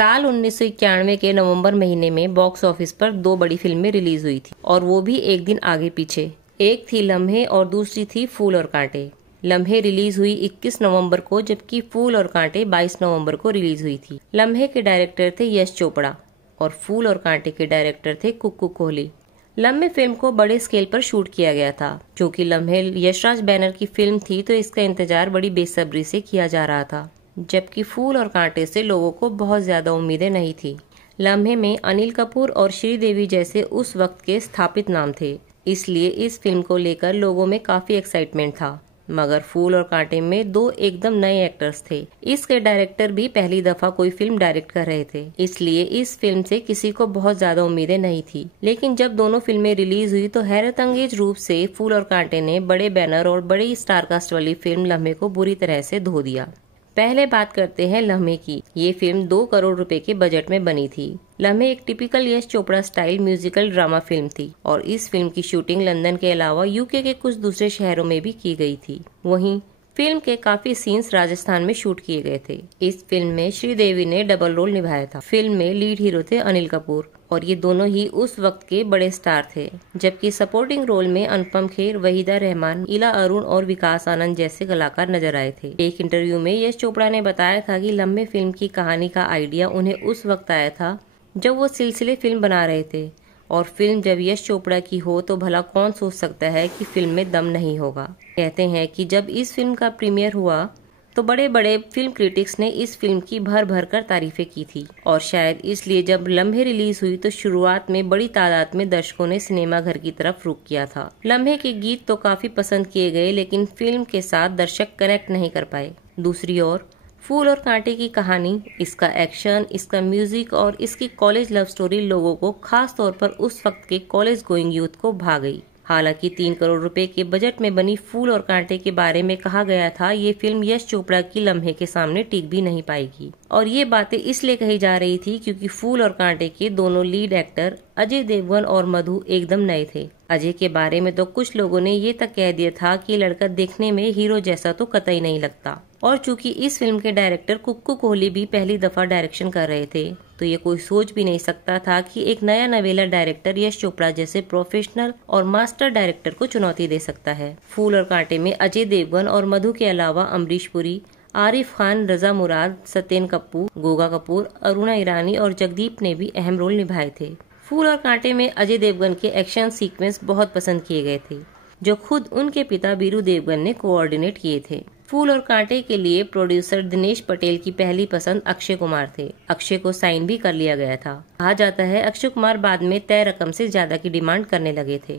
साल 1991 के नवंबर महीने में बॉक्स ऑफिस पर दो बड़ी फिल्में रिलीज हुई थी और वो भी एक दिन आगे पीछे। एक थी लम्हे और दूसरी थी फूल और कांटे। लम्हे रिलीज हुई 21 नवंबर को, जबकि फूल और कांटे 22 नवंबर को रिलीज हुई थी। लम्हे के डायरेक्टर थे यश चोपड़ा और फूल और कांटे के डायरेक्टर थे कुक्कू कोहली। लम्हे फिल्म को बड़े स्केल पर शूट किया गया था। चूँकि लम्हे यशराज बैनर की फिल्म थी तो इसका इंतजार बड़ी बेसब्री से किया जा रहा था, जबकि फूल और कांटे से लोगों को बहुत ज्यादा उम्मीदें नहीं थी। लम्हे में अनिल कपूर और श्रीदेवी जैसे उस वक्त के स्थापित नाम थे, इसलिए इस फिल्म को लेकर लोगों में काफी एक्साइटमेंट था। मगर फूल और कांटे में दो एकदम नए एक्टर्स थे। इसके डायरेक्टर भी पहली दफा कोई फिल्म डायरेक्ट कर रहे थे, इसलिए इस फिल्म से किसी को बहुत ज्यादा उम्मीदें नहीं थी। लेकिन जब दोनों फिल्में रिलीज हुई तो हैरत अंगेज रूप से फूल और कांटे ने बड़े बैनर और बड़ी स्टारकास्ट वाली फिल्म लम्हे को बुरी तरह से धो दिया। पहले बात करते हैं लम्हे की। ये फिल्म 2 करोड़ रुपए के बजट में बनी थी। लम्हे एक typical Yash Chopra style musical drama film थी और इस फिल्म की शूटिंग लंदन के अलावा यूके के कुछ दूसरे शहरों में भी की गई थी। वहीं फिल्म के काफी सीन्स राजस्थान में शूट किए गए थे। इस फिल्म में श्रीदेवी ने डबल रोल निभाया था। फिल्म में लीड हीरो थे अनिल कपूर और ये दोनों ही उस वक्त के बड़े स्टार थे, जबकि सपोर्टिंग रोल में अनुपम खेर, वहीदा रहमान, इला अरुण और विकास आनंद जैसे कलाकार नजर आए थे। एक इंटरव्यू में यश चोपड़ा ने बताया था कि लम्हे फिल्म की कहानी का आइडिया उन्हें उस वक्त आया था जब वो सिलसिले फिल्म बना रहे थे और फिल्म जब यश चोपड़ा की हो तो भला कौन सोच सकता है कि फिल्म में दम नहीं होगा। कहते हैं कि जब इस फिल्म का प्रीमियर हुआ तो बड़े बड़े फिल्म क्रिटिक्स ने इस फिल्म की भर भर कर तारीफें की थी और शायद इसलिए जब लम्हे रिलीज हुई तो शुरुआत में बड़ी तादाद में दर्शकों ने सिनेमा घर की तरफ रुख किया था। लम्हे के गीत तो काफी पसंद किए गए, लेकिन फिल्म के साथ दर्शक कनेक्ट नहीं कर पाए। दूसरी ओर फूल और कांटे की कहानी, इसका एक्शन, इसका म्यूजिक और इसकी कॉलेज लव स्टोरी लोगों को, खास तौर पर उस वक्त के कॉलेज गोइंग यूथ को भा गई। हालांकि 3 करोड़ रुपए के बजट में बनी फूल और कांटे के बारे में कहा गया था ये फिल्म यश चोपड़ा की लम्हे के सामने टिक भी नहीं पाएगी। और ये बातें इसलिए कही जा रही थी क्योंकि फूल और कांटे के दोनों लीड एक्टर अजय देवगन और मधु एकदम नए थे। अजय के बारे में तो कुछ लोगों ने ये तक कह दिया था कि लड़का देखने में हीरो जैसा तो कतई नहीं लगता। और चूंकि इस फिल्म के डायरेक्टर कुक्कू कोहली भी पहली दफा डायरेक्शन कर रहे थे तो ये कोई सोच भी नहीं सकता था कि एक नया नवेला डायरेक्टर यश चोपड़ा जैसे प्रोफेशनल और मास्टर डायरेक्टर को चुनौती दे सकता है। फूल और कांटे में अजय देवगन और मधु के अलावा अमरीश पुरी, आरिफ खान, रजा मुराद, सत्येन कपूर, गोगा कपूर, अरुणा ईरानी और जगदीप ने भी अहम रोल निभाए थे। फूल और कांटे में अजय देवगन के एक्शन सीक्वेंस बहुत पसंद किए गए थे, जो खुद उनके पिता बीरू देवगन ने कोऑर्डिनेट किए थे। फूल और कांटे के लिए प्रोड्यूसर दिनेश पटेल की पहली पसंद अक्षय कुमार थे। अक्षय को साइन भी कर लिया गया था। कहा जाता है अक्षय कुमार बाद में तय रकम से ज्यादा की डिमांड करने लगे थे,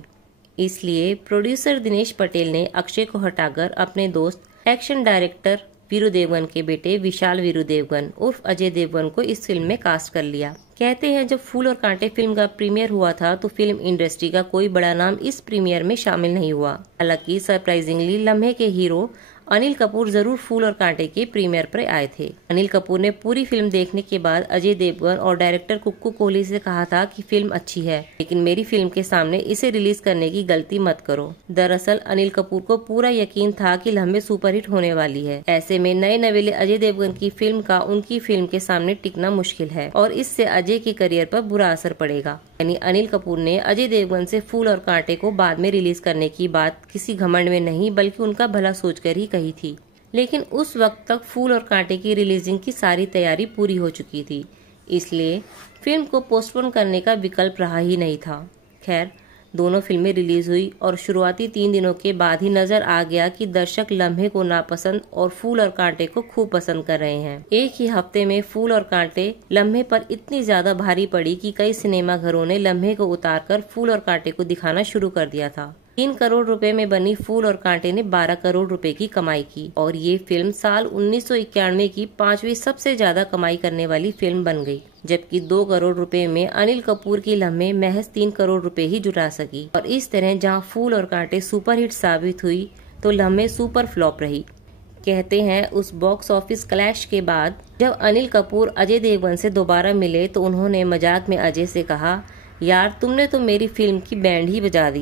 इसलिए प्रोड्यूसर दिनेश पटेल ने अक्षय को हटाकर अपने दोस्त एक्शन डायरेक्टर वीरू देवगन के बेटे विशाल वीरू देवगन उर्फ अजय देवगन को इस फिल्म में कास्ट कर लिया। कहते हैं जब फूल और कांटे फिल्म का प्रीमियर हुआ था तो फिल्म इंडस्ट्री का कोई बड़ा नाम इस प्रीमियर में शामिल नहीं हुआ। हालांकि सरप्राइजिंगली लम्हे के हीरो अनिल कपूर जरूर फूल और कांटे के प्रीमियर पर आए थे। अनिल कपूर ने पूरी फिल्म देखने के बाद अजय देवगन और डायरेक्टर कुक्कू कोहली से कहा था कि फिल्म अच्छी है, लेकिन मेरी फिल्म के सामने इसे रिलीज करने की गलती मत करो। दरअसल अनिल कपूर को पूरा यकीन था कि लम्हे सुपरहिट होने वाली है। ऐसे में नए नवेले अजय देवगन की फिल्म का उनकी फिल्म के सामने टिकना मुश्किल है और इससे अजय के करियर पर बुरा असर पड़ेगा। यानी अनिल कपूर ने अजय देवगन से फूल और कांटे को बाद में रिलीज करने की बात किसी घमंड में नहीं बल्कि उनका भला सोचकर ही कही थी। लेकिन उस वक्त तक फूल और कांटे की रिलीजिंग की सारी तैयारी पूरी हो चुकी थी, इसलिए फिल्म को पोस्टपोन करने का विकल्प रहा ही नहीं था। खैर, दोनों फिल्में रिलीज हुई और शुरुआती 3 दिनों के बाद ही नजर आ गया कि दर्शक लम्हे को नापसंद और फूल और कांटे को खूब पसंद कर रहे हैं। एक ही हफ्ते में फूल और कांटे लम्हे पर इतनी ज्यादा भारी पड़ी कि कई सिनेमा घरों ने लम्हे को उतारकर फूल और कांटे को दिखाना शुरू कर दिया था। 3 करोड़ रुपए में बनी फूल और कांटे ने 12 करोड़ रुपए की कमाई की और ये फिल्म साल 1991 की 5वीं सबसे ज्यादा कमाई करने वाली फिल्म बन गई, जबकि 2 करोड़ रुपए में अनिल कपूर की लम्हे महज 3 करोड़ रुपए ही जुटा सकी। और इस तरह जहां फूल और कांटे सुपरहिट साबित हुई तो लम्हे सुपर फ्लॉप रही। कहते हैं उस बॉक्स ऑफिस क्लैश के बाद जब अनिल कपूर अजय देवगन से दोबारा मिले तो उन्होंने मजाक में अजय से कहा, यार तुमने तो मेरी फिल्म की बैंड ही बजा दी।